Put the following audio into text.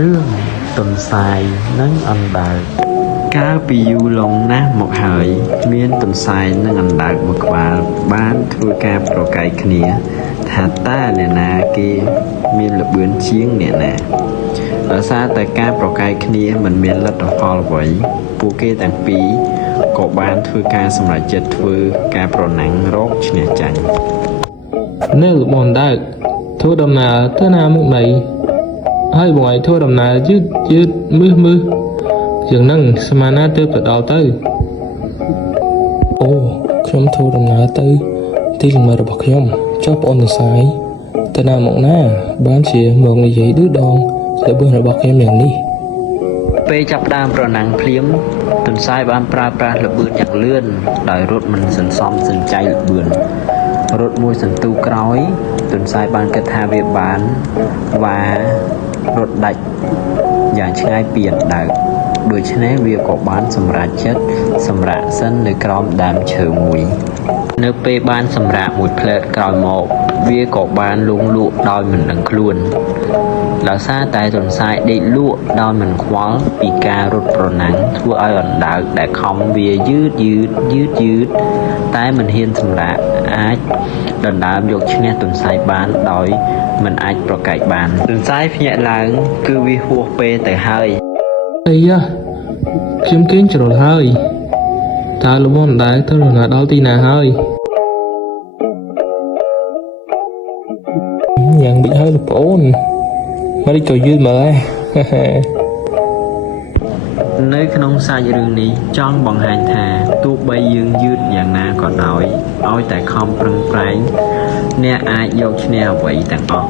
រឿងទន្សាយនិងអណ្ដើកកាលពីយូរលង់ណាស់មកហើយមានទន្សាយនិងអណ្ដើកមួយក្បាលបានធ្វើការប្រកែកគ្នាថាតើអ្នកណាគេមានល្បឿនជាងអ្នកណាដោយសារតែការប្រកែកគ្នាមិនមានលទ្ធផលអ្វីពួកគេទាំងពីរក៏បានធ្វើការសម្រេចចិត្តធ្វើការប្រណាំងរកឈ្នះចាញ់នៅបងអណ្ដើកធ្វើដំណើរទៅណាមុខណីហើយបងឯងធ្វើដំណើរយឺតមើសយ៉ាងហ្នឹងស្មានណាទើបទៅដល់ទៅអូខ្ញុំធ្វើដំណើរទៅទីលំនៅរបស់ខ្ញុំចុះបងអូនទន្សាយទៅណាមកណាបានជាមកនិយាយឌឺដងល្បឿនរបស់ខ្ញុំយ៉ាងនេះពេលចាប់ផ្ដើមប្រណាំងភ្លាមទន្សាយបានប្រើប្រាស់ល្បឿនយ៉ាងលឿនដោយរត់មិនសន្សំសំចៃល្បឿនរត់មួយសន្ទុះក្រោយទន្សាយបានគិតថាវាបានរត់ដាច់យ៉ាងឆ្ងាយពីអណ្ដើកដូច្នេះវាក៏បានសម្រេចចិត្តសម្រាកសិននៅក្រោមដើមឈើមួយនៅពេលបានសម្រាកមួយភ្លែតក្រោយមកវាក៏បានលង់លក់ដោយមិនដឹងខ្លួនដោយសារតែទន្សាយដេកលក់ដោយមិនខ្វល់ពីការរត់ប្រណាំងធ្វើឲ្យអណ្ដើកដែលខំវាយឺតតែមិនហ៊ានសម្រាកអាចដណ្ដើមយកឈ្នះទន្សាយបានដោយមិនអាចប្រកែកបានទន្សាយភ្ញាក់ឡើងគឺវាហួសពេលទៅហើយអីយ៉ាខ្ញុំគេងជ្រុលហើយតើលោកបងអណ្ដើកទៅណាដល់ទីណាហើយយ៉ាងបិចហើយលោកប្អូនមិនក៏យឺតមើលនៅក្នុងសាច់រឿងនេះចង់បង្ហាញថាទោះបីយើងយឺតយ៉ាងណាក៏ដោយឲ្យតែខំប្រឹងប្រែងអ្នកអាចយកឈ្នះអ្វីទាំងអស់